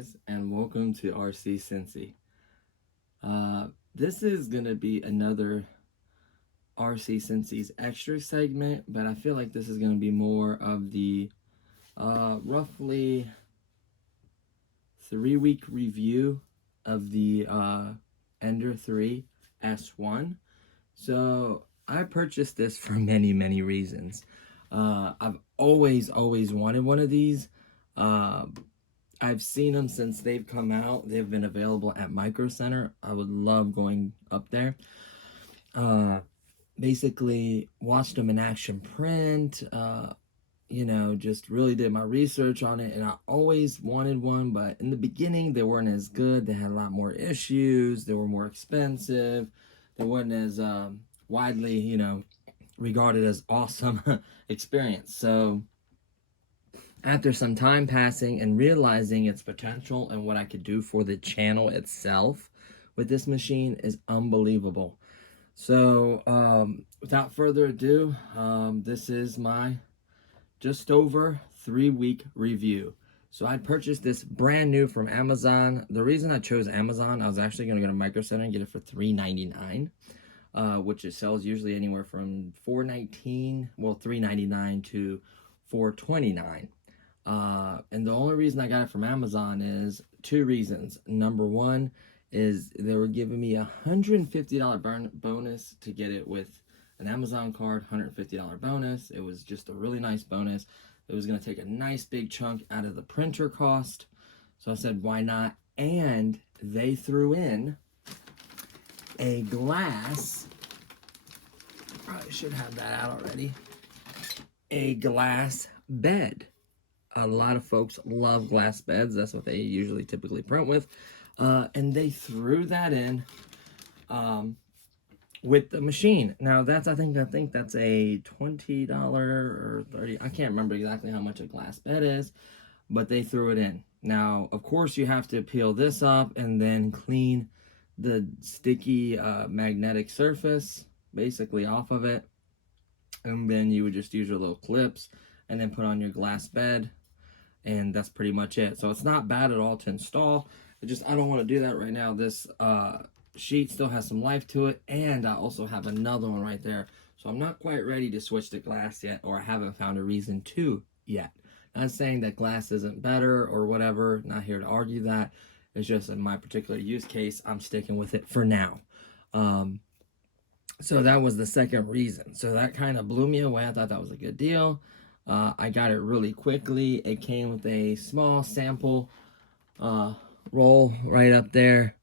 guys, and welcome to RC Cincy. This is gonna be another RC Cincy's extra segment, but I feel like this is gonna be more of the roughly 3-week review of the Ender 3 S1. So I purchased this for many reasons. I've always wanted one of these. I've seen them since they've come out. They've been available at Micro Center. I would love going up there. Basically watched them in action print, just really did my research on it, and I always wanted one, but in the beginning they weren't as good. They had a lot more issues. They were more expensive. They weren't as widely, regarded as awesome experience. So after some time passing and realizing its potential and what I could do for the channel itself with this machine is unbelievable. So without further ado, this is my just over 3-week review. So I purchased this brand new from Amazon. The reason I chose Amazon, I was actually going to go to Micro Center and get it for $3.99. Which it sells usually anywhere from $3.99 to $4.29. And the only reason I got it from Amazon is 2 reasons. Number one is they were giving me a $150 bonus to get it with an Amazon card, $150 bonus. It was just a really nice bonus. It was going to take a nice big chunk out of the printer cost. So I said, why not? And they threw in a glass, I should have that out already, a glass bed. A lot of folks love glass beds. That's what they usually typically print with. And they threw that in with the machine. Now that's, I think that's a $20 or $30, I can't remember exactly how much a glass bed is, but they threw it in. Now, of course, you have to peel this up and then clean the sticky magnetic surface basically off of it, and then you would just use your little clips and then put on your glass bed, and that's pretty much it. So it's not bad at all to install. I don't want to do that right now. This sheet still has some life to it, and I also have another one right there, so I'm not quite ready to switch to glass yet, or I haven't found a reason to yet. Not saying that glass isn't better or whatever, not here to argue that. It's just in my particular use case, I'm sticking with it for now. So that was the second reason. So that kind of blew me away. I thought that was a good deal. I got it really quickly. It came with a small sample roll right up there.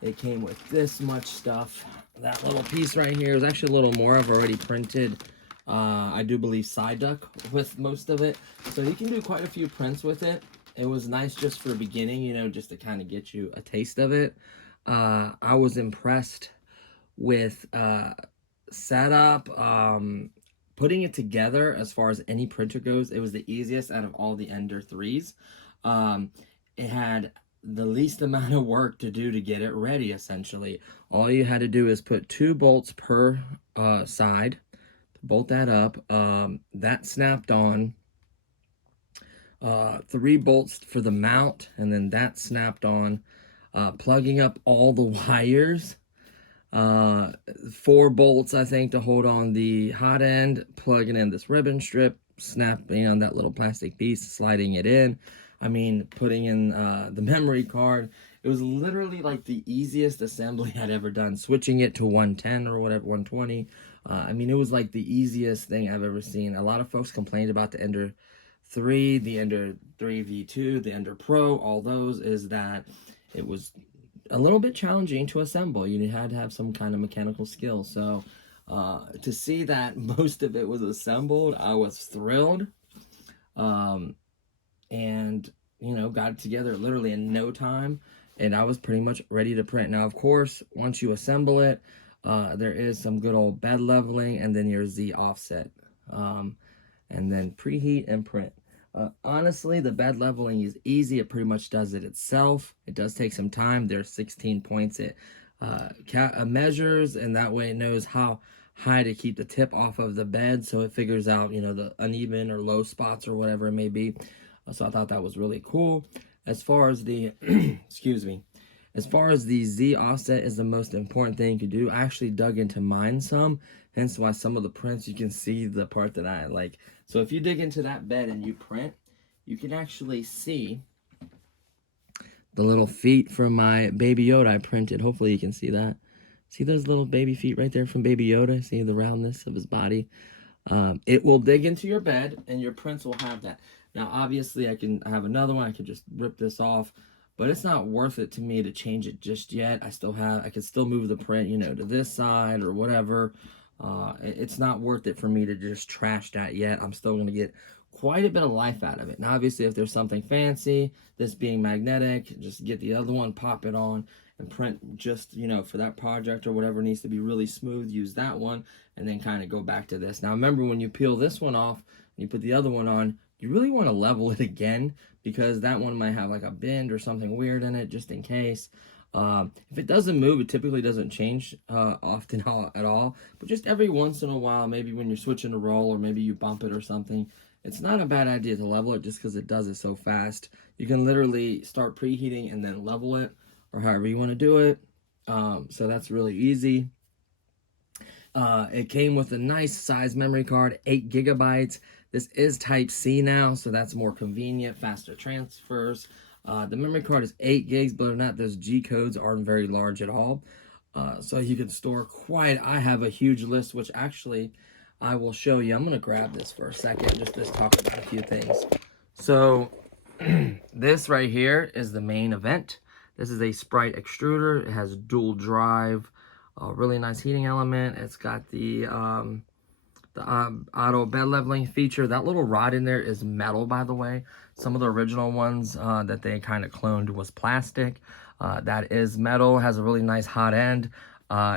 It came with this much stuff. That little piece right here is actually a little more. I've already printed, I do believe, side duck with most of it. So you can do quite a few prints with it. It was nice just for the beginning, just to kind of get you a taste of it. I was impressed with setup, putting it together. As far as any printer goes, it was the easiest out of all the Ender 3s. It had the least amount of work to do to get it ready, essentially. All you had to do is put 2 bolts per side to bolt that up. That snapped on. 3 bolts for the mount, and then that snapped on. Plugging up all the wires. 4 bolts, I think, to hold on the hot end. Plugging in this ribbon strip, snapping on that little plastic piece, sliding it in. I mean, putting in the memory card. It was literally like the easiest assembly I'd ever done. Switching it to 110 or whatever, 120. I mean, it was like the easiest thing I've ever seen. A lot of folks complained about the Ender 3, the Ender 3 V2, the Ender Pro, all those, is that it was a little bit challenging to assemble. You had to have some kind of mechanical skill. So to see that most of it was assembled, I was thrilled. And got it together literally in no time, and I was pretty much ready to print. Now, of course, once you assemble it, there is some good old bed leveling, and then your Z offset, and then preheat and print. Honestly, the bed leveling is easy. It pretty much does it itself. It does take some time. There's 16 points it measures, and that way it knows how high to keep the tip off of the bed, so it figures out, the uneven or low spots or whatever it may be. So I thought that was really cool. As far as the, excuse me, as far as the Z offset is the most important thing you can do. I actually dug into mine some, hence why some of the prints you can see the part that I like. So if you dig into that bed and you print, you can actually see the little feet from my Baby Yoda I printed. Hopefully you can see that. See those little baby feet right there from Baby Yoda? See the roundness of his body? It will dig into your bed, and your prints will have that. Now, obviously, I have another one. I could just rip this off, but it's not worth it to me to change it just yet. I can still move the print, you know, to this side or whatever. It's not worth it for me to just trash that yet. I'm still going to get quite a bit of life out of it. Now, obviously, if there's something fancy, this being magnetic, just get the other one, pop it on, and print just, you know, for that project or whatever needs to be really smooth, use that one, and then kind of go back to this. Now, remember, when you peel this one off and you put the other one on, you really want to level it again, because that one might have like a bend or something weird in it, just in case. If it doesn't move, it typically doesn't change often at all. But just every once in a while, maybe when you're switching a roll or maybe you bump it or something, it's not a bad idea to level it just because it does it so fast. You can literally start preheating and then level it, or however you want to do it. So that's really easy. It came with a nice size memory card, 8 gigabytes. This is Type C now, so that's more convenient, faster transfers. The memory card is 8 gigs, but not those G codes aren't very large at all. So you can store I have a huge list, which actually I will show you. I'm going to grab this for a second, just to talk about a few things. So this right here is the main event. This is a Sprite extruder. It has dual drive, a really nice heating element. It's got the auto bed leveling feature. That little rod in there is metal, by the way. Some of the original ones that they kind of cloned was plastic. That is metal, has a really nice hot end.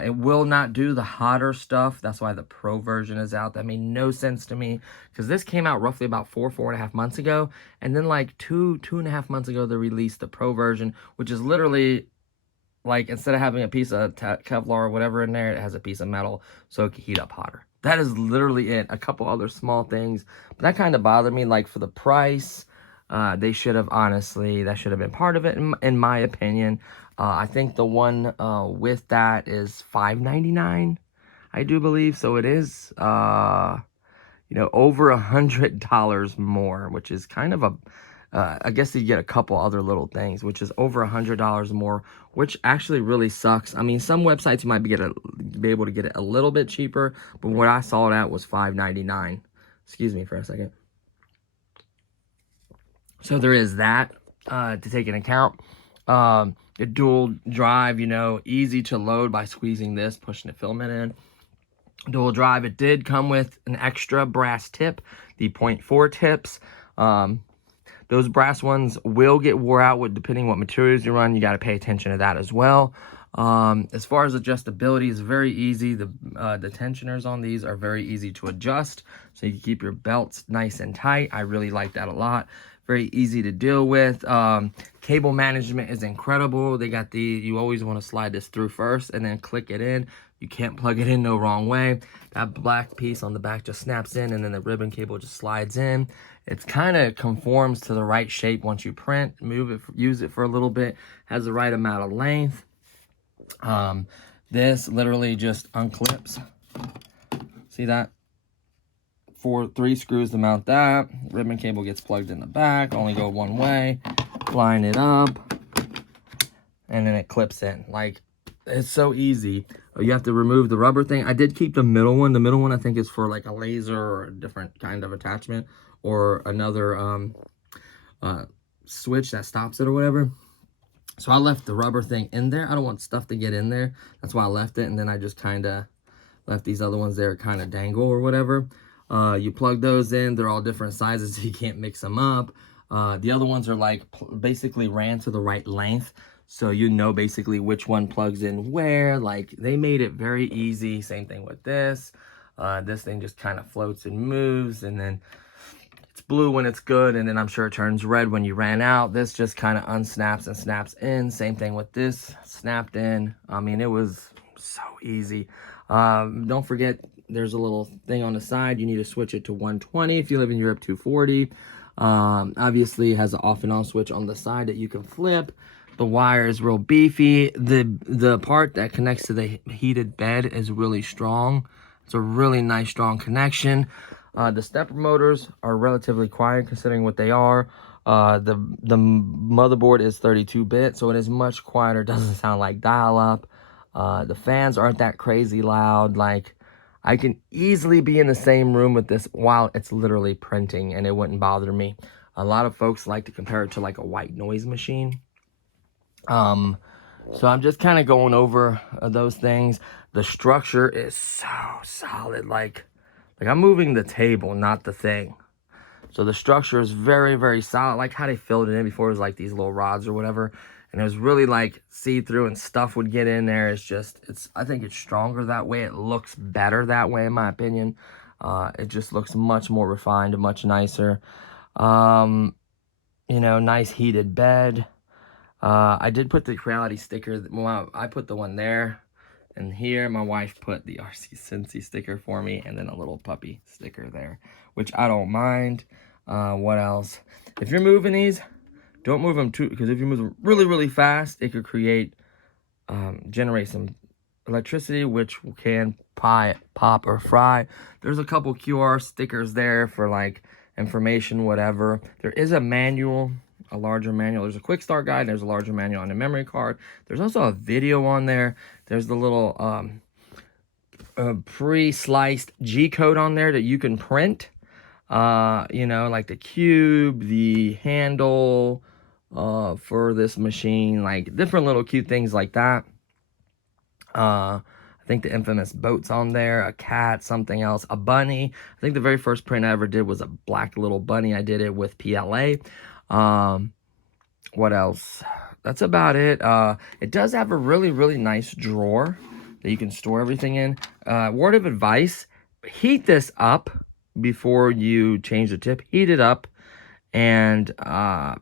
It will not do the hotter stuff. That's why the Pro version is out. That made no sense to me, because this came out roughly about 4.5 months ago. And then like 2.5 months ago, they released the Pro version, which is literally like, instead of having a piece of Kevlar or whatever in there, it has a piece of metal so it can heat up hotter. That is literally it. A couple other small things, but that kind of bothered me. Like, for the price, they should have, honestly, that should have been part of it, in my opinion. I think the one with that is $5.99, I do believe. So it is, you know, over $100 more, which is kind of a, I guess you get a couple other little things, which is over $100 more, which actually really sucks. I mean, some websites you might be able to get it a little bit cheaper, but what I saw it at was $5.99. Excuse me for a second. So there is that to take into account. The dual drive, you know, easy to load by squeezing this, pushing the filament in. Dual drive, it did come with an extra brass tip, the 0.4 tips. Those brass ones will get wore out depending what materials you run. You got to pay attention to that as well. As far as adjustability, is very easy. The tensioners on these are very easy to adjust, so you can keep your belts nice and tight. I really like that a lot. Very easy to deal with. Cable management is incredible. They got you always want to slide this through first and then click it in. You can't plug it in no wrong way. That black piece on the back just snaps in, and then the ribbon cable just slides in. It kind of conforms to the right shape once you print, move it, use it for a little bit, has the right amount of length. This literally just unclips. See that? 3 screws to mount that. Ribbon cable gets plugged in the back, only go one way. Line it up, and then it clips in. Like, it's so easy. You have to remove the rubber thing. I did keep the middle one. The middle one, I think, is for like a laser or a different kind of attachment, or another switch that stops it or whatever. So I left the rubber thing in there. I don't want stuff to get in there. That's why I left it. And then I just kind of left these other ones there kind of dangle or whatever. You plug those in. They're all different sizes, so you can't mix them up. The other ones are like basically ran to the right length, so you know basically which one plugs in where. Like, they made it very easy. Same thing with this. This thing just kind of floats and moves, and then it's blue when it's good, and then I'm sure it turns red when you ran out. This just kind of unsnaps and snaps in. Same thing with this, snapped in. I mean, it was so easy. Don't forget, there's a little thing on the side. You need to switch it to 120 if you live in Europe, 240. Obviously, it has an off and on switch on the side that you can flip. The wire is real beefy. The part that connects to the heated bed is really strong. It's a really nice, strong connection. The stepper motors are relatively quiet considering what they are. The motherboard is 32-bit, so it is much quieter. It doesn't sound like dial-up. The fans aren't that crazy loud. Like, I can easily be in the same room with this while it's literally printing, and it wouldn't bother me. A lot of folks like to compare it to like a white noise machine. So I'm just kind of going over those things. The structure is so solid. Like I'm moving the table, not the thing. So the structure is very, very solid. Like how they filled it in before, it was like these little rods or whatever. And it was really like see-through and stuff would get in there. I think it's stronger that way. It looks better that way, in my opinion. It just looks much more refined and much nicer. You know, nice heated bed. I did put the Creality sticker. Well, I put the one there. And here, my wife put the RC Cincy sticker for me, and then a little puppy sticker there, which I don't mind. What else? If you're moving these, don't move them too, because if you move them really, really fast, it could generate some electricity, which can pop or fry. There's a couple QR stickers there for like information, whatever. There is a manual. A larger manual. There's a quick start guide. There's a larger manual on the memory card. There's also a video on there. There's the little pre-sliced G code on there that you can print. You know, like the cube, the handle for this machine, like different little cute things like that. I think the infamous boat's on there, a cat, something else, a bunny. I think the very first print I ever did was a black little bunny. I did it with PLA. What else? That's about it. It does have a really, really nice drawer that you can store everything in. Word of advice, heat this up before you change the tip. Heat it up and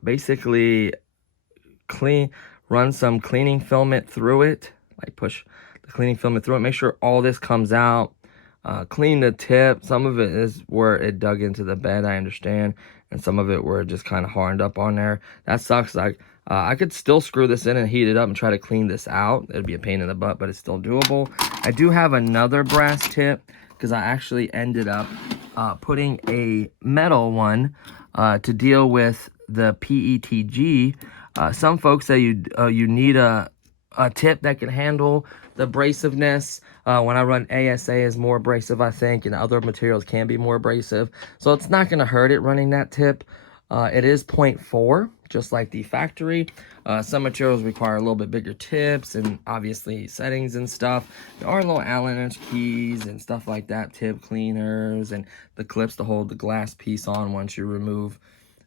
basically run some cleaning filament through it. Like push the cleaning filament through it. Make sure all this comes out. Clean the tip. Some of it is where it dug into the bed, I understand. And some of it where it just kind of hardened up on there. That sucks. Like, I could still screw this in and heat it up and try to clean this out. It'd be a pain in the butt, but it's still doable. I do have another brass tip because I actually ended up putting a metal one to deal with the PETG. Some folks say you need a tip that can handle the abrasiveness. When I run ASA is more abrasive, I think, and other materials can be more abrasive. So it's not going to hurt it running that tip. It is 0.4, just like the factory. Some materials require a little bit bigger tips and obviously settings and stuff. There are little Allen wrench keys and stuff like that, tip cleaners, and the clips to hold the glass piece on once you remove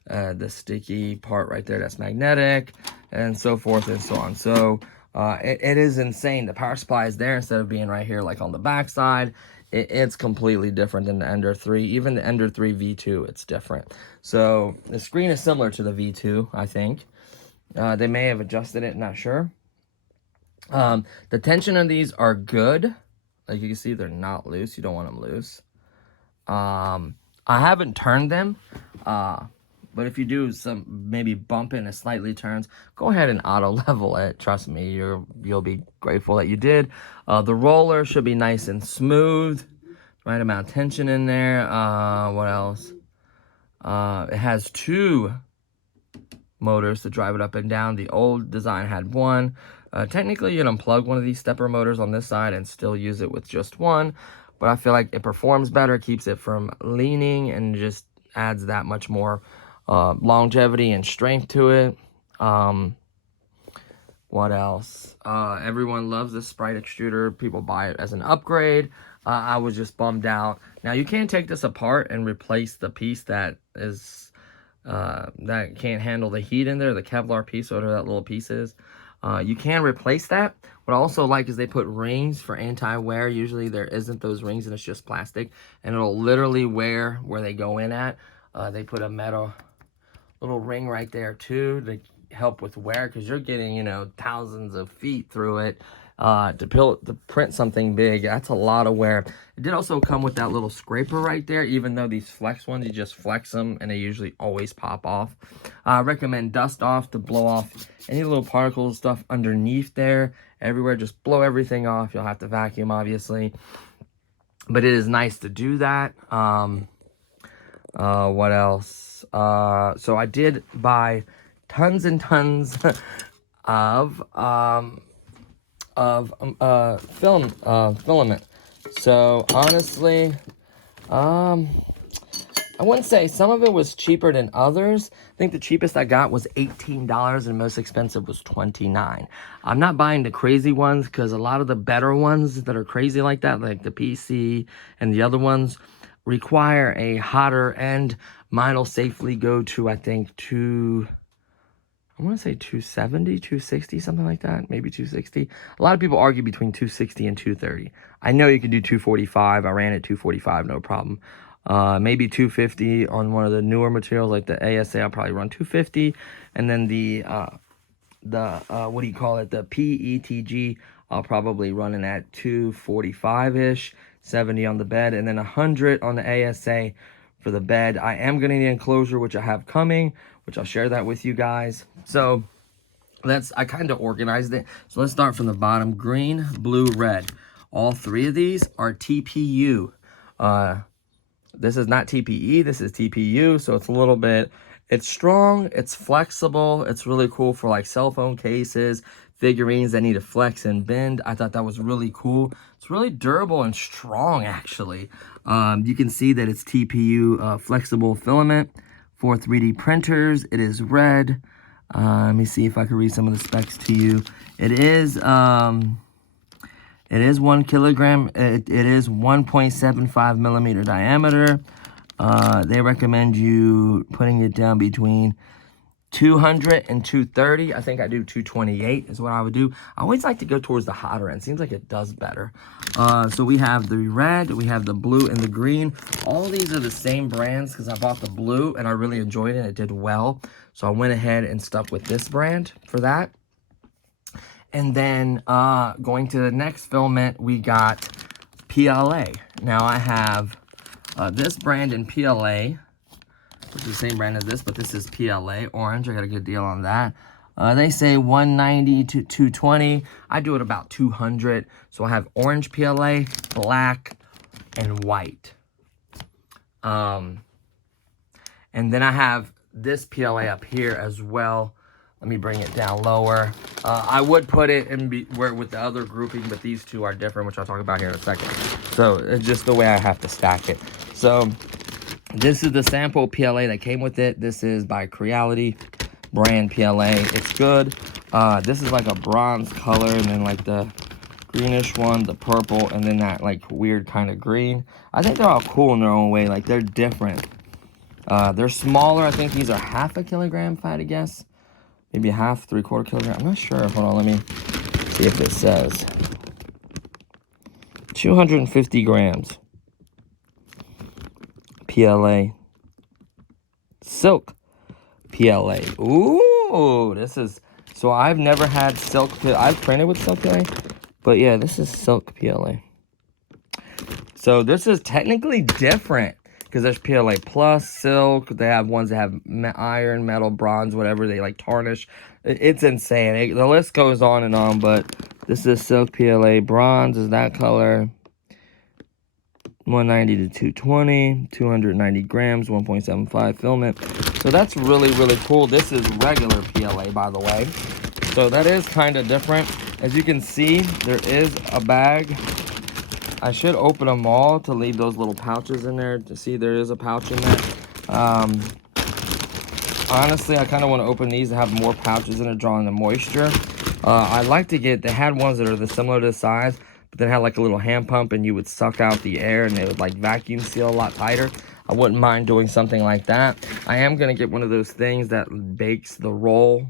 the sticky part right there that's magnetic, and so forth and so on. So it is insane. The power supply is there instead of being right here like on the back side. It's completely different than the Ender 3. Even the Ender 3 V2, it's different. So the screen is similar to the V2, I think. They may have adjusted it, not sure. The tension on these are good. Like you can see, they're not loose. You don't want them loose. I haven't turned them. But if you do some maybe bump in and slightly turns, go ahead and auto level it. Trust me, you'll be grateful that you did. The roller should be nice and smooth. Right amount of tension in there. What else? It has 2 motors to drive it up and down. The old design had 1. Technically, you can unplug one of these stepper motors on this side and still use it with just 1. But I feel like it performs better, keeps it from leaning, and just adds that much more longevity and strength to it. What else? Everyone loves this Sprite extruder. People buy it as an upgrade. I was just bummed out. Now you can take this apart and replace the piece that is that can't handle the heat in there, the Kevlar piece, whatever that little piece is. You can replace that. What I also like is they put rings for anti-wear. Usually there isn't those rings and it's just plastic, and it'll literally wear where they go in at. They put a metal little ring right there too to help with wear because you're getting, you know, thousands of feet through it. To print something big, that's a lot of wear. It did also come with that little scraper right there, even though these flex ones, you just flex them and they usually always pop off. I recommend dust off to blow off any little particles, stuff underneath there, everywhere. Just blow everything off. You'll have to vacuum, obviously, but it is nice to do that. What else? So I did buy tons and tons of filament. So honestly, I wouldn't say some of it was cheaper than others. I think the cheapest I got was $18 and most expensive was $29. I'm not buying the crazy ones because a lot of the better ones that are crazy like that, like the PC and the other ones, require a hotter end. Mine will safely go to, I think, I want to say 270, 260, something like that. Maybe 260. A lot of people argue between 260 and 230. I know you can do 245. I ran at 245, no problem. Maybe 250 on one of the newer materials like the ASA. I'll probably run 250. And then the what do you call it? The PETG, I'll probably run it at 245-ish, 70 on the bed, and then 100 on the ASA for the bed. I am going to need an enclosure, which I have coming, which I'll share that with you guys. So I kind of organized it. So let's start from the bottom. Green, blue, red. All three of these are TPU. This is not TPE, this is TPU, so it's a little bit, it's strong, it's flexible, it's really cool for like cell phone cases, figurines that need to flex and bend. I thought that was really cool. It's really durable and strong, actually. You can see that it's TPU Flexible Filament for 3D printers. It is red. Let me see if I can read some of the specs to you. It is 1 kilogram. It is 1.75 millimeter diameter. They recommend you putting it down between 200 and 230. I think I do 228 is what I would do. I always like to go towards the hotter end. Seems like it does better. So we have the red, we have the blue, and the green. All of these are the same brands because I bought the blue and I really enjoyed it. It did well. So I went ahead and stuck with this brand for that. And then going to the next filament, we got PLA. Now I have this brand in PLA, which is the same brand as this, but this is PLA Orange. I got a good deal on that. They say 190 to 220. I do it about 200. So I have orange PLA, black, and white. And then I have this PLA up here as well. Let me bring it down lower. I would put it in where with the other grouping, but these two are different, which I'll talk about here in a second. So it's just the way I have to stack it. So this is the sample PLA that came with it. This is by Creality brand PLA. It's good. This is like a bronze color, and then like the greenish one, the purple, and then that like weird kind of green. I think they're all cool in their own way. Like they're different. They're smaller. I think these are half a kilogram, if I had to guess. Maybe half, 3/4 kilogram. I'm not sure. Hold on, let me see if it says. 250 grams. PLA. Silk. PLA. Ooh, this is... So I've never had silk... I've printed with silk PLA. But yeah, this is silk PLA. So this is technically different. Because there's PLA Plus, Silk. They have ones that have iron, metal, bronze, whatever. They like tarnish. It's insane. The list goes on and on. But this is Silk PLA. Bronze is that color. 190 to 220. 290 grams. 1.75 filament. So that's really, really cool. This is regular PLA, by the way. So that is kind of different. As you can see, there is a bag. I should open them all to leave those little pouches in there. To see there is a pouch in there. Honestly, I kind of want to open these to have more pouches in it, drawing the moisture. I like to get, they had ones that are similar to the size, but then had like a little hand pump and you would suck out the air and they would like vacuum seal a lot tighter. I wouldn't mind doing something like that. I am going to get one of those things that bakes the roll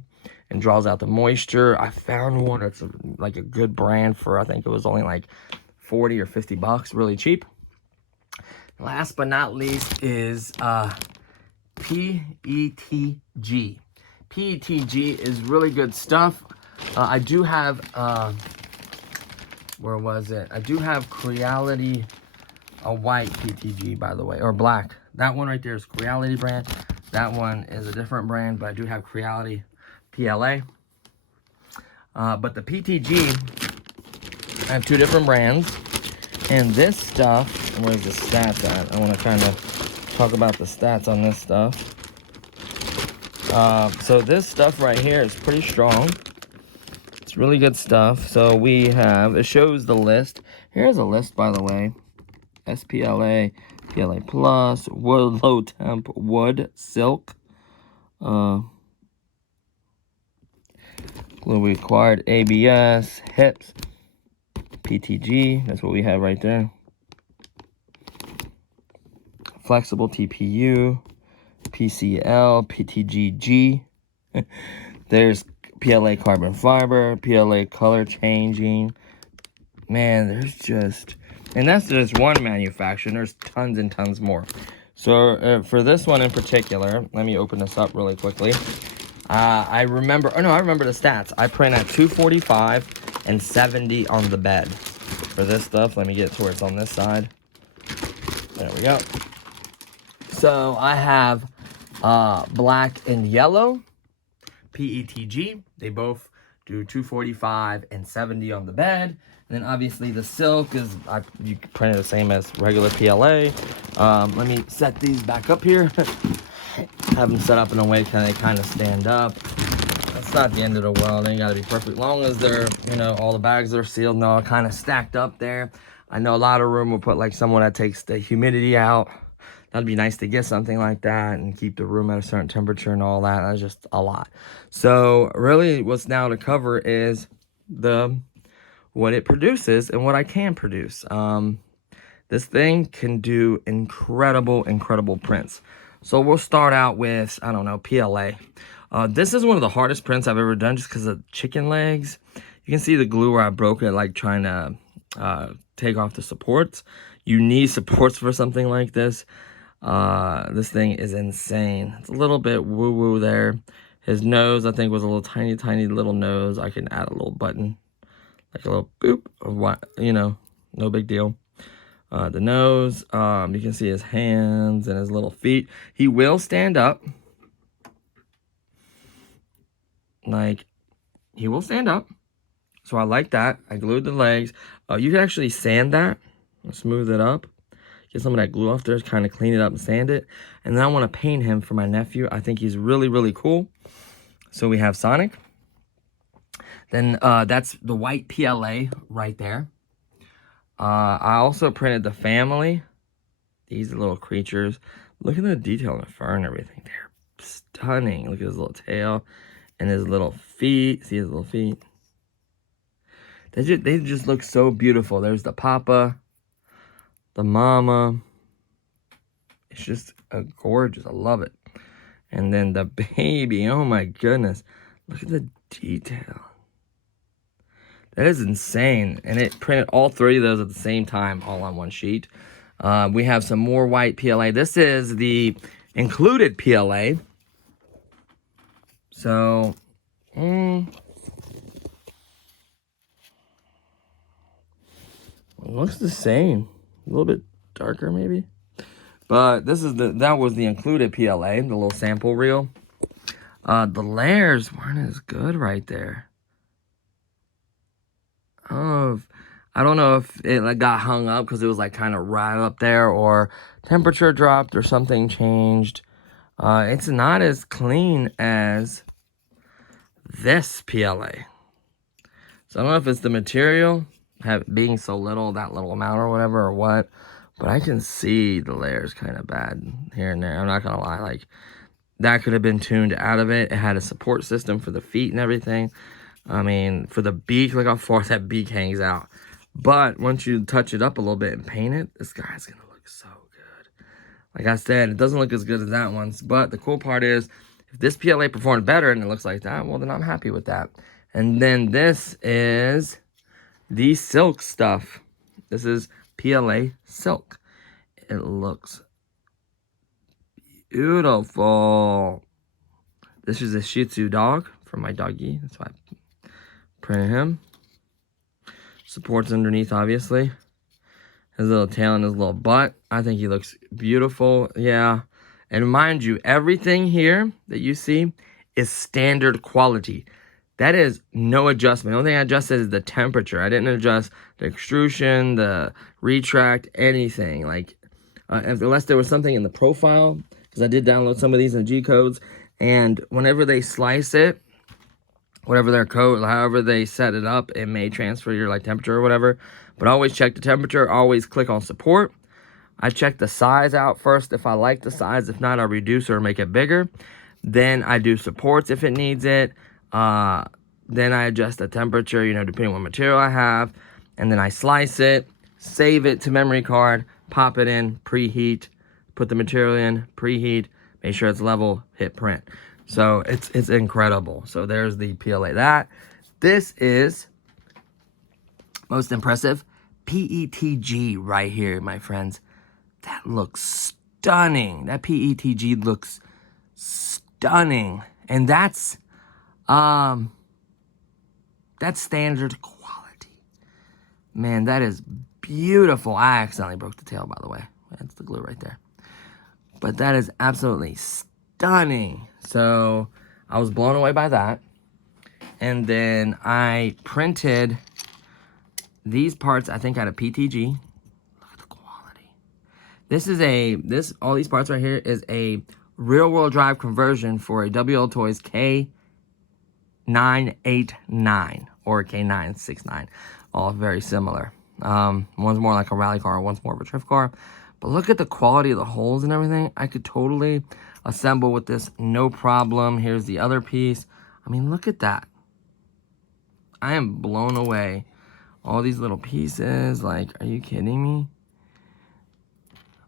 and draws out the moisture. I found one that's like a good brand for, I think it was only like 40 or 50 bucks, really cheap. Last but not least is PETG. PETG is really good stuff. I do have, where was it? I do have Creality, a white PETG, by the way, or black. That one right there is Creality brand. That one is a different brand, but I do have Creality PLA. But the PETG, I have two different brands. And this stuff, where's the stats at? I want to kind of talk about the stats on this stuff. So this stuff right here is pretty strong. It's really good stuff. So we have, it shows the list. Here's a list, by the way. SPLA, PLA Plus, wood, low temp, wood, silk. Glue required, ABS, hips, PTG. That's what we have right there. Flexible TPU, PCL, PTGG. There's PLA carbon fiber, PLA color changing. Man, there's just, and that's just one manufacturer. There's tons and tons more. So for this one in particular, let me open this up really quickly. I remember the stats. I print at 245 and 70 on the bed. For this stuff, let me get to where it's on this side. There we go. So I have black and yellow PETG. They both do 245 and 70 on the bed. And then obviously the silk is, you can print it the same as regular PLA. Let me set these back up here. Have them set up in a way they kind of stand up. That's not the end of the world. They ain't got to be perfect. Long as they're, you know, all the bags are sealed and all kind of stacked up there. I know a lot of room will put like someone that takes the humidity out. That'd be nice to get something like that and keep the room at a certain temperature and all that. That's just a lot. So really what's now to cover is what it produces and what I can produce. This thing can do incredible prints. So we'll start out with, I don't know, PLA. This is one of the hardest prints I've ever done just because of chicken legs. You can see the glue where I broke it, like trying to take off the supports. You need supports for something like this. This thing is insane. It's a little bit woo-woo there. His nose, I think, was a little tiny little nose. I can add a little button, like a little boop of what, you know, no big deal. The nose, you can see his hands and his little feet. He will stand up. Like, he will stand up. So I like that. I glued the legs. You can actually sand that, smooth it up. Get some of that glue off there, kind of clean it up and sand it. And then I want to paint him for my nephew. I think he's really cool. So we have Sonic. Then that's the white PLA right there. I also printed the family. These little creatures. Look at the detail in the fur and everything. They're stunning. Look at his little tail and his little feet. See his little feet? They just look so beautiful. There's the papa, the mama. It's just gorgeous. I love it. And then the baby. Oh my goodness. Look at the detail. That is insane. And it printed all three of those at the same time, all on one sheet. We have some more white PLA. This is the included PLA. So, it looks the same. A little bit darker maybe. But this is that was the included PLA, the little sample reel. The layers weren't as good right there. I don't know if it like got hung up because it was like kind of right up there, or temperature dropped or something changed. It's not as clean as this PLA. So I don't know if it's the material being so little, that little amount or whatever, or what. But I can see the layers kind of bad here and there. I'm not gonna lie, like that could have been tuned out of it. It had a support system for the feet and everything. I mean, for the beak, look how far that beak hangs out. But once you touch it up a little bit and paint it, this guy's gonna look so good. Like I said, it doesn't look as good as that one's. But the cool part is, if this PLA performed better and it looks like that, well, then I'm happy with that. And then this is the silk stuff. This is PLA Silk. It looks beautiful. This is a Shih Tzu dog for my doggy. That's why I printed him. Supports underneath, obviously. His little tail and his little butt. I think he looks beautiful. Yeah. And mind you, everything here that you see is standard quality. That is no adjustment. The only thing I adjusted is the temperature. I didn't adjust the extrusion, the retract, anything. Like, unless there was something in the profile, because I did download some of these in G-codes. And whenever they slice it, whatever their code, however they set it up, it may transfer your like temperature or whatever. But always check the temperature. Always click on support. I check the size out first if I like the size. If not, I'll reduce or make it bigger. Then I do supports if it needs it. Then I adjust the temperature, you know, depending on what material I have. And then I slice it, save it to memory card, pop it in, preheat, put the material in, preheat, make sure it's level, hit print. So it's incredible. So there's the PLA. This is most impressive PETG right here, my friends. That looks stunning. That PETG looks stunning. And that's standard quality. Man, that is beautiful. I accidentally broke the tail, by the way. That's the glue right there. But that is absolutely stunning. So I was blown away by that. And then I printed these parts, I think, out of PTG. Look at the quality. All these parts right here is a rear-wheel drive conversion for a WL Toys K989 or K969. All very similar. One's more like a rally car, one's more of a drift car. But look at the quality of the holes and everything. I could totally assemble with this, no problem. Here's the other piece. I mean, look at that. I am blown away. All these little pieces, like, are you kidding me?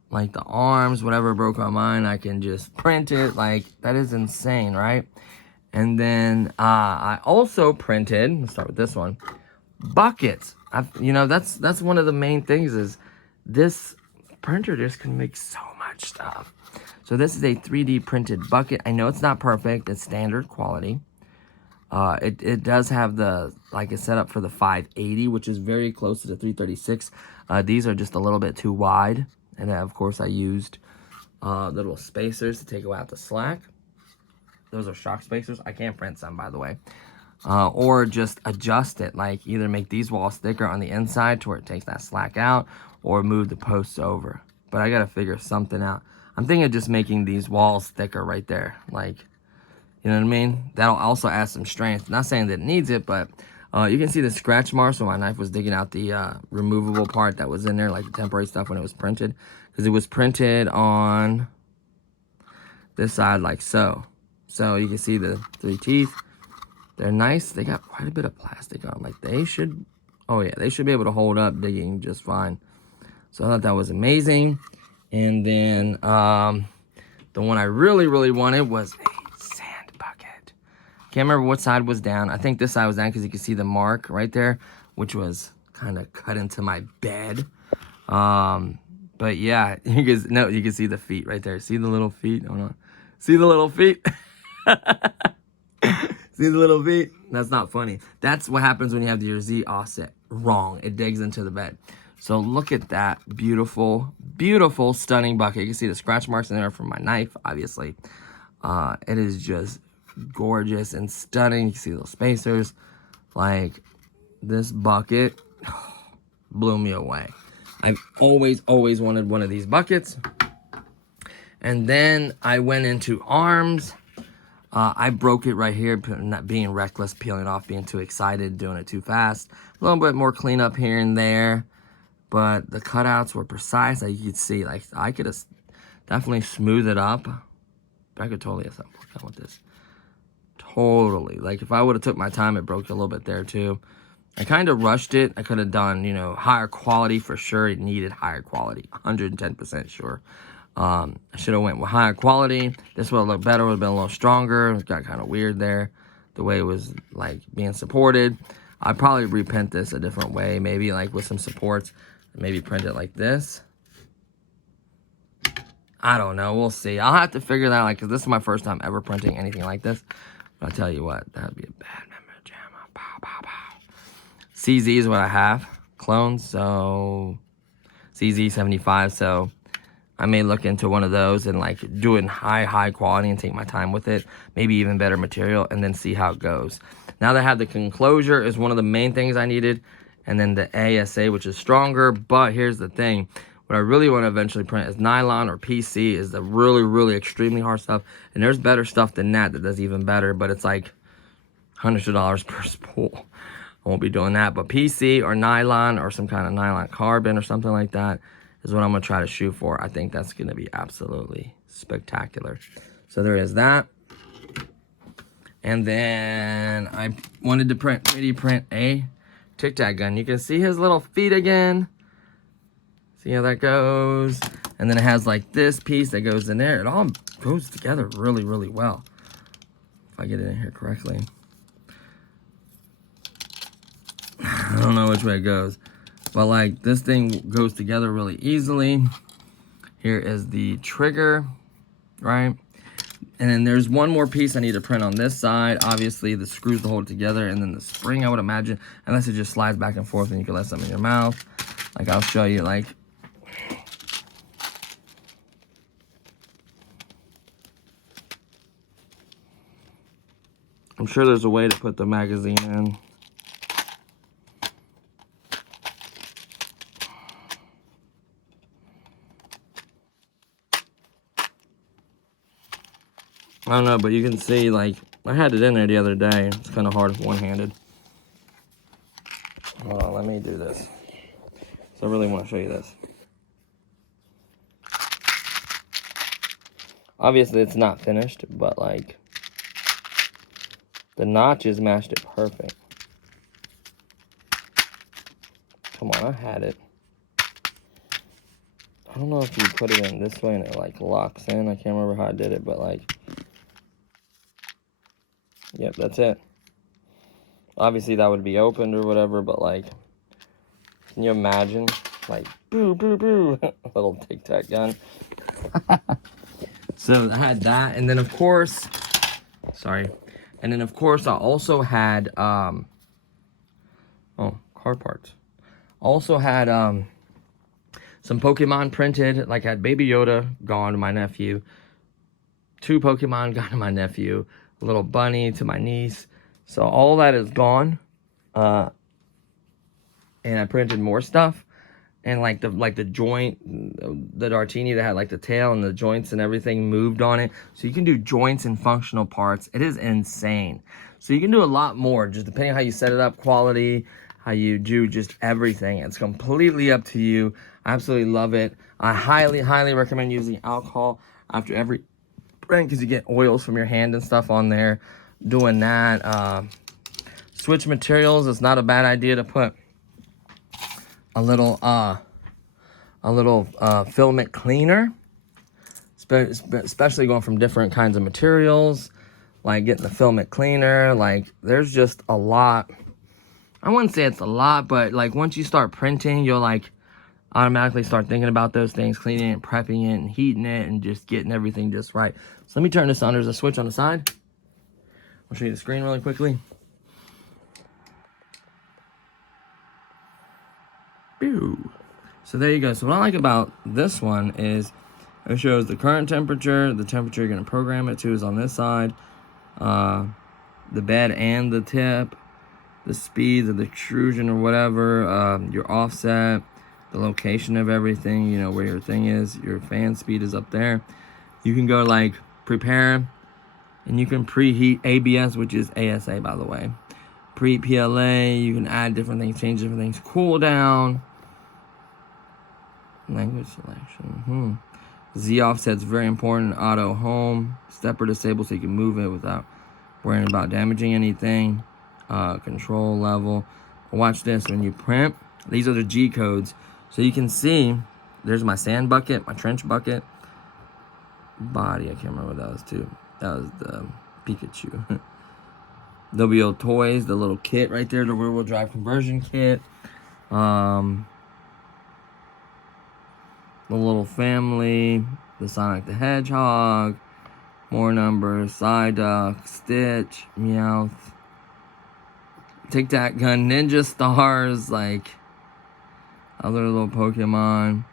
Like the arms, whatever broke on mine, I can just print it. Like, that is insane, right? And then I also printed, let's start with this one, buckets. You know, that's one of the main things is this printer just can make so much stuff. So this is a 3D printed bucket. I know it's not perfect. It's standard quality. It does have the, like, it's set up for the 580, which is very close to the 336. These are just a little bit too wide. And then, of course, I used little spacers to take away out the slack. Those are shock spacers. I can print some, by the way. Or just adjust it, like either make these walls thicker on the inside to where it takes that slack out, or move the posts over. But I gotta figure something out. I'm thinking of just making these walls thicker right there, like, you know what I mean? That'll also add some strength. Not saying that it needs it, but you can see the scratch marks when my knife was digging out the removable part that was in there, like the temporary stuff when it was printed, because it was printed on this side like so. So you can see the 3 teeth. They're nice. They got quite a bit of plastic on them. Like, they should, oh yeah, they should be able to hold up digging just fine. So I thought that was amazing. And then the one I really, really wanted was a sand bucket. Can't remember what side was down. I think this side was down because you can see the mark right there, which was kind of cut into my bed. But yeah, you can see the feet right there. See the little feet? Hold on. See the little feet? See the little feet? That's not funny. That's what happens when you have your Z offset wrong. It digs into the bed. So look at that beautiful, beautiful, stunning bucket. You can see the scratch marks in there from my knife, obviously. It is just gorgeous and stunning. You can see those spacers. Like, this bucket blew me away. I've always, always wanted one of these buckets. And then I went into arms. I broke it right here, not being reckless, peeling off, being too excited, doing it too fast. A little bit more cleanup here and there, but the cutouts were precise. Like, you could see, like, I could have definitely smoothed it up, but I could totally assemble with this. Totally. Like, if I would have took my time, it broke a little bit there too. I kind of rushed it. I could have done, you know, higher quality for sure. It needed higher quality, 110% sure. I should have went with higher quality. This would have looked better, would have been a little stronger. It got kind of weird there, the way it was, like, being supported. I'd probably reprint this a different way, maybe, like, with some supports. Maybe print it like this. I don't know. We'll see. I'll have to figure that out, like, because this is my first time ever printing anything like this. But I'll tell you what, that'd be a bad memory jam. Pow, pow, pow. CZ is what I have. Clones, so CZ75. So I may look into one of those and, like, do it in high quality and take my time with it. Maybe even better material, and then see how it goes. Now that I have the enclosure is one of the main things I needed. And then the ASA, which is stronger. But here's the thing. What I really want to eventually print is nylon or PC is the really extremely hard stuff. And there's better stuff than that does even better. But it's like hundreds of dollars per spool. I won't be doing that. But PC or nylon or some kind of nylon carbon or something like that is what I'm going to try to shoot for. I think that's going to be absolutely spectacular. So there is that. And then I wanted to 3D print a Tic Tac Gun. You can see his little feet again. See how that goes? And then it has like this piece that goes in there. It all goes together really well. If I get it in here correctly. I don't know which way it goes. But like this thing goes together really easily. Here is the trigger, right? And then there's one more piece I need to print on this side. Obviously, the screws to hold it together, and then the spring, I would imagine, unless it just slides back and forth and you can let something in your mouth. Like, I'll show you, like, I'm sure there's a way to put the magazine in. I don't know, but you can see, like, I had it in there the other day. It's kind of hard one-handed. Hold on, let me do this. So I really want to show you this. Obviously, it's not finished, but, like, the notches matched it perfect. Come on, I had it. I don't know if you put it in this way and it, like, locks in. I can't remember how I did it, but, like, yep, that's it. Obviously, that would be opened or whatever, but, like, can you imagine? Like, boo, boo, boo. Little Tic Tac Gun. So, I had that. And then, of course, sorry. And then, of course, I also had, oh, car parts. Also had, some Pokemon printed. Like, I had Baby Yoda gone to my nephew. 2 Pokemon gone to my nephew. A little bunny to my niece. So all that is gone. And I printed more stuff. And like the joint, the Dartini that had like the tail and the joints and everything moved on it. So you can do joints and functional parts. It is insane. So you can do a lot more, just depending on how you set it up, quality, how you do just everything. It's completely up to you. I absolutely love it. I highly recommend using alcohol after every print because you get oils from your hand and stuff on there. Doing that. Switch materials. It's not a bad idea to put a little filament cleaner, especially going from different kinds of materials, like getting the filament cleaner. Like, there's just a lot. I wouldn't say it's a lot, but like once you start printing, you'll like automatically start thinking about those things, cleaning it, prepping it, and heating it, and just getting everything just right. So let me turn this on. There's a switch on the side. I'll show you the screen really quickly. So there you go. So what I like about this one is it shows the current temperature. The temperature you're going to program it to is on this side. The bed and the tip. The speeds of the extrusion or whatever. Your offset. The location of everything. You know, where your thing is. Your fan speed is up there. You can go like prepare. And you can preheat ABS, which is ASA, by the way. Preheat PLA. You can add different things, change different things. Cool down. Language selection. Z offset's very important. Auto home. Stepper disable so you can move it without worrying about damaging anything. Control level. Watch this. When you print, these are the G codes. So you can see, there's my sand bucket, my trench bucket. Body, I can't remember what that was too. That was the Pikachu. WO Toys, the little kit right there, the rear-wheel drive conversion kit. The little family, the Sonic the Hedgehog, more numbers, Psyduck, Stitch, Meowth, Tic Tac Gun, Ninja Stars, like other little Pokemon,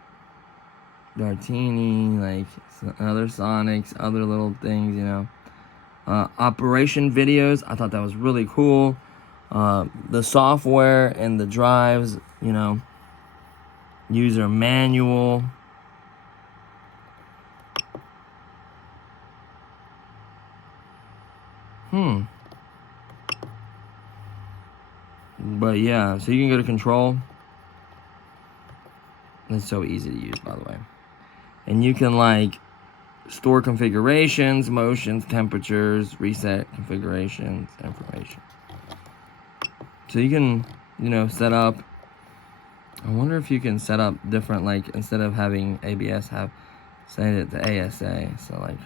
Dartini, like other Sonics, other little things, you know. Operation videos, I thought that was really cool. The software and the drives, you know. User manual. But yeah, so you can go to control. It's so easy to use, by the way. And you can like store configurations, motions, temperatures, reset configurations, information. So you can, you know, set up. I wonder if you can set up different, like instead of having ABS, have set it to ASA. So like.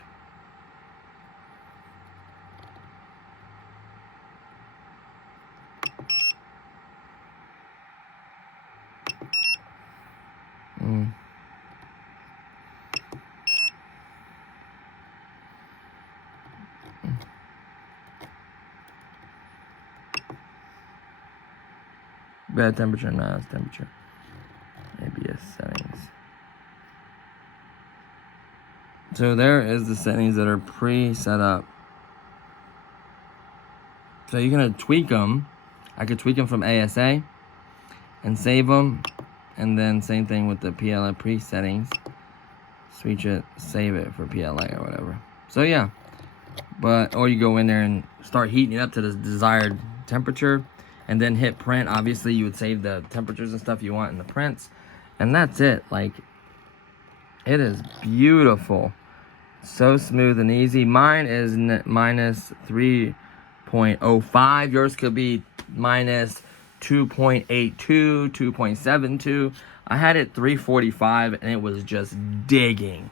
Bad temperature, NOS temperature. ABS settings. So there is the settings that are pre-set up. So you're gonna tweak them. I could tweak them from ASA and save them. And then same thing with the PLA pre-settings. Switch it, save it for PLA or whatever. So yeah. But, or you go in there and start heating it up to the desired temperature. And then hit print. Obviously, you would save the temperatures and stuff you want in the prints. And that's it. Like, it is beautiful. So smooth and easy. Mine is minus 3.05. Yours could be minus 2.82, 2.72. I had it 345 and it was just digging.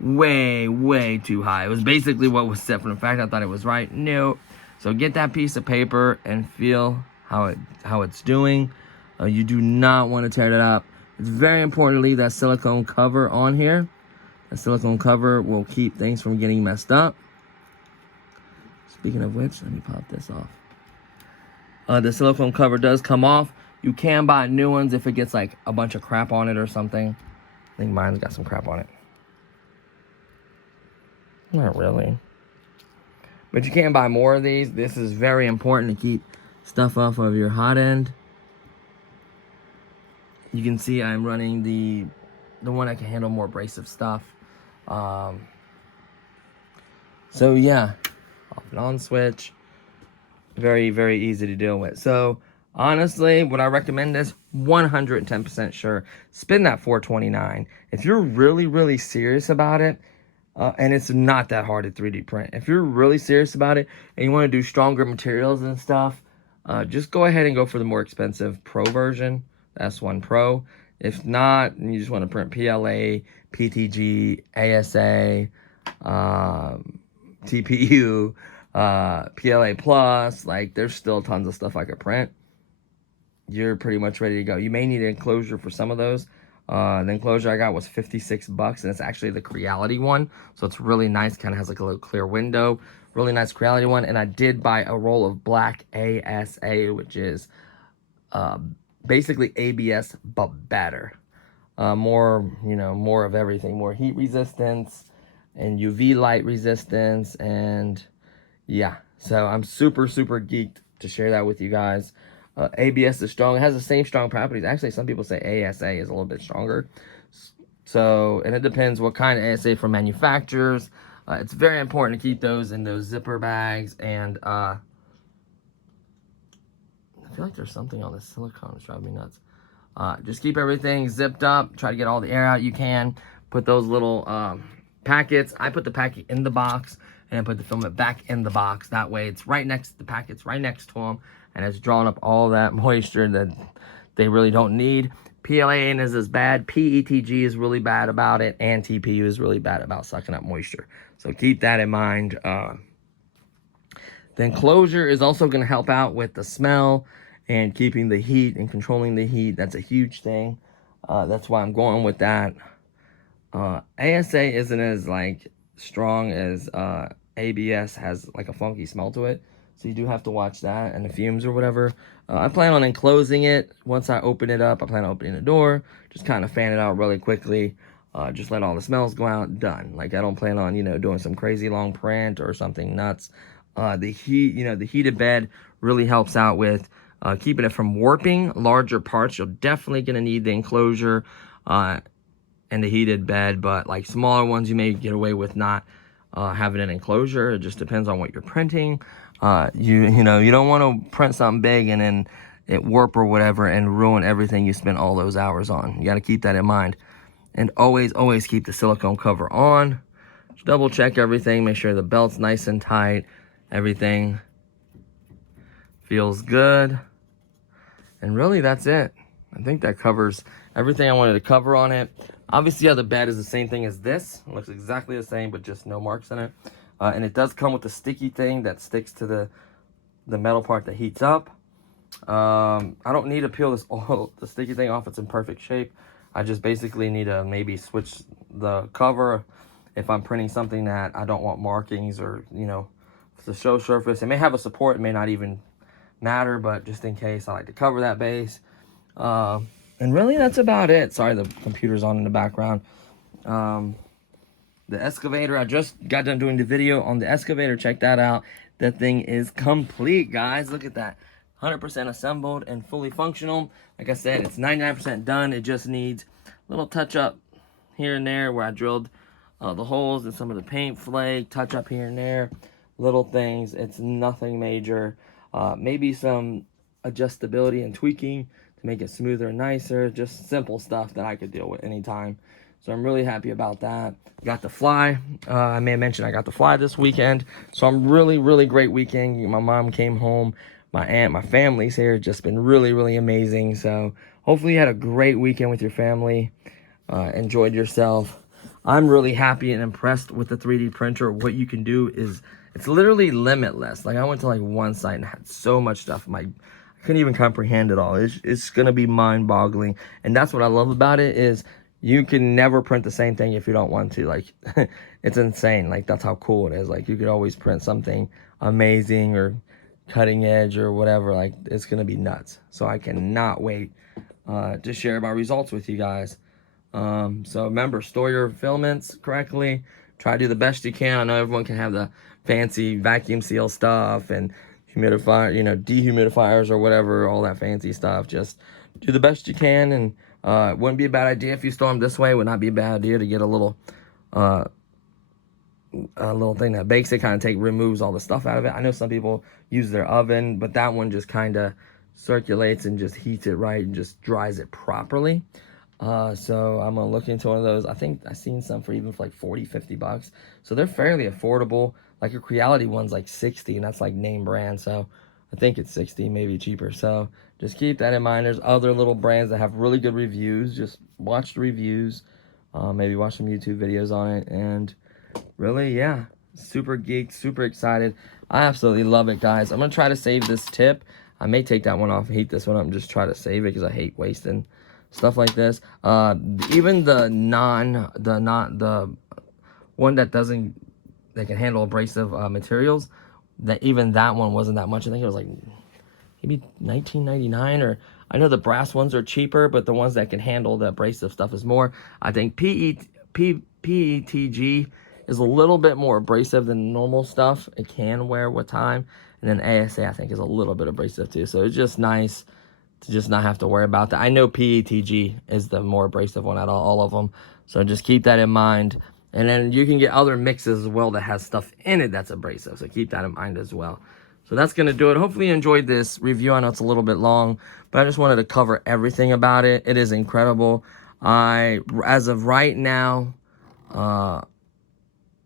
Way, way too high. It was basically what was set from the fact I thought it was right. No. So get that piece of paper and feel how it's doing. You do not want to tear it up. It's very important to leave that silicone cover on here. The silicone cover will keep things from getting messed up. Speaking of which, let me pop this off. The silicone cover does come off. You can buy new ones if it gets like a bunch of crap on it or something. I think mine's got some crap on it. Not really. But you can buy more of these. This is very important to keep stuff off of your hot end. You can see I'm running the one that can handle more abrasive stuff. So yeah, off and on switch. Very, very easy to deal with. So honestly, would I recommend this? 110% sure. Spend that $429. If you're really, really serious about it, and it's not that hard to 3D print. If you're really serious about it and you want to do stronger materials and stuff, just go ahead and go for the more expensive Pro version, the S1 Pro. If not, and you just want to print PLA, PTG, ASA, TPU, PLA Plus, like there's still tons of stuff I could print. You're pretty much ready to go. You may need an enclosure for some of those. The enclosure I got was $56, and it's actually the Creality one, so it's really nice. Kind of has like a little clear window. Really nice Creality one, and I did buy a roll of black ASA, which is basically ABS but better. More, you know, more of everything. More heat resistance and UV light resistance, and yeah. So I'm super, super geeked to share that with you guys. ABS is strong. It has the same strong properties. Actually, some people say ASA is a little bit stronger. So, and it depends what kind of ASA from manufacturers. It's very important to keep those in those zipper bags. And I feel like there's something on the silicone that's driving me nuts. Just keep everything zipped up. Try to get all the air out you can. Put those little packets. I put the packet in the box and I put the filament back in the box. That way it's right next to the packets, right next to them. And it's drawing up all that moisture that they really don't need. PLA ain't as bad. PETG is really bad about it. And TPU is really bad about sucking up moisture. So keep that in mind. The enclosure is also going to help out with the smell and keeping the heat and controlling the heat. That's a huge thing. That's why I'm going with that. ASA isn't as like strong as ABS, has like a funky smell to it. So you do have to watch that and the fumes or whatever. I plan on enclosing it. Once I open it up, I plan on opening the door, just kind of fan it out really quickly. Just let all the smells go out, done. Like I don't plan on, you know, doing some crazy long print or something nuts. The heat, you know, the heated bed really helps out with keeping it from warping. Larger parts, you're definitely gonna need the enclosure and the heated bed, but like smaller ones, you may get away with not having an enclosure. It just depends on what you're printing. You know, you don't want to print something big and then it warp or whatever and ruin everything you spent all those hours on. You got to keep that in mind. And always keep the silicone cover on. Just double check everything. Make sure the belt's nice and tight. Everything feels good. And really, that's it. I think that covers everything I wanted to cover on it. Obviously, the bed is the same thing as this. It looks exactly the same, but just no marks in it. And it does come with a sticky thing that sticks to the metal part that heats up. I don't need to peel the sticky thing off. It's in perfect shape. I just basically need to maybe switch the cover if I'm printing something that I don't want markings or, you know, the show surface. It may have a support. It may not even matter, but just in case, I like to cover that base. And really, that's about it. Sorry, the computer's on in the background. The excavator, I just got done doing the video on the excavator. Check that out. That thing is complete, guys. Look at that. 100% assembled and fully functional. Like I said, it's 99% done. It just needs a little touch up here and there where I drilled the holes and some of the paint flake, touch up here and there, little things. It's nothing major. Maybe some adjustability and tweaking to make it smoother and nicer. Just simple stuff that I could deal with anytime. So I'm really happy about that. Got the fly. I may have mentioned I got the fly this weekend. So I'm really great weekend. My mom came home. My aunt, my family's here. It's just been really amazing. So hopefully you had a great weekend with your family. Enjoyed yourself. I'm really happy and impressed with the 3D printer. What you can do is, it's literally limitless. Like I went to like one site and had so much stuff. I couldn't even comprehend it all. It's gonna be mind-boggling. And that's what I love about it, is you can never print the same thing if you don't want to. Like, it's insane. Like, that's how cool it is. Like, you could always print something amazing or cutting edge or whatever. Like, it's gonna be nuts. So I cannot wait to share my results with you guys. So remember, store your filaments correctly. Try to do the best you can. I know everyone can have the fancy vacuum seal stuff and humidifier, you know, dehumidifiers or whatever, all that fancy stuff. Just do the best you can, and it wouldn't be a bad idea if you store them this way. It would not be a bad idea to get a little thing that bakes it, kind of removes all the stuff out of it. I know some people use their oven, but that one just kind of circulates and just heats it right and just dries it properly. So I'm gonna look into one of those. I think I've seen some for even for like 40-50 bucks, so they're fairly affordable. Like your Creality one's like 60, and that's like name brand, so I think it's 60, maybe cheaper. So just keep that in mind. There's other little brands that have really good reviews. Just watch the reviews, maybe watch some YouTube videos on it, and really, yeah, super geeked, super excited. I absolutely love it, guys. I'm gonna try to save this tip. I may take that one off and heat this one up and just try to save it, because I hate wasting stuff like this. Even the one that can handle abrasive materials, even that one wasn't that much. I think it was like maybe $19.99, or I know the brass ones are cheaper, but the ones that can handle the abrasive stuff is more. I think PETG is a little bit more abrasive than normal stuff. It can wear with time. And then ASA, I think, is a little bit abrasive too. So it's just nice to just not have to worry about that. I know PETG is the more abrasive one out of all of them. So just keep that in mind. And then you can get other mixes as well that has stuff in it that's abrasive. So keep that in mind as well. So that's going to do it. Hopefully you enjoyed this review. I know it's a little bit long, but I just wanted to cover everything about it. It is incredible. As of right now, I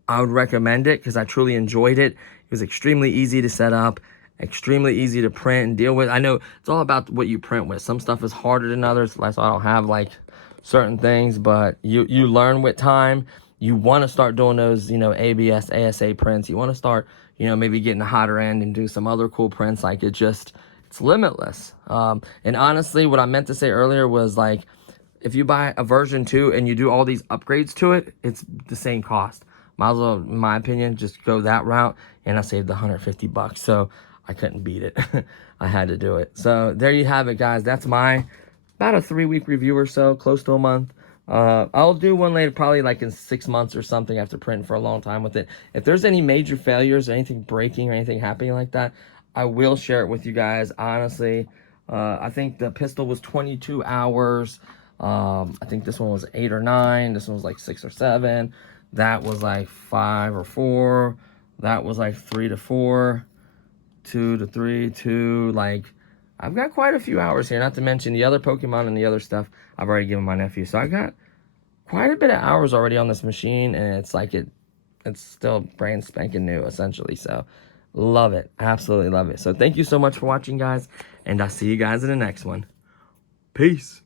would recommend it because I truly enjoyed it. It was extremely easy to set up, extremely easy to print and deal with. I know it's all about what you print with. Some stuff is harder than others, so I don't have like certain things, but you learn with time. You want to start doing those, you know, ABS, ASA prints. You want to start, you know, maybe getting the hotter end and do some other cool prints. Like it's limitless. And honestly, what I meant to say earlier was like, if you buy a version 2 and you do all these upgrades to it, it's the same cost. Might as well, in my opinion, just go that route, and I saved the $150. So I couldn't beat it. I had to do it. So there you have it, guys. That's my about a 3-week review or so, close to a month. I'll do one later, probably like in 6 months or something, after printing for a long time with it. If there's any major failures or anything breaking or anything happening like that, I will share it with you guys. Honestly, I think the pistol was 22 hours. I think this one was 8 or 9. This one was like 6 or 7. That was like 5 or 4. That was like 3 to 4. 2 to 3, 2, like, I've got quite a few hours here, not to mention the other Pokemon and the other stuff I've already given my nephew. So I got quite a bit of hours already on this machine, and it's like it's still brand spanking new, essentially. So love it. Absolutely love it. So thank you so much for watching, guys, and I'll see you guys in the next one. Peace.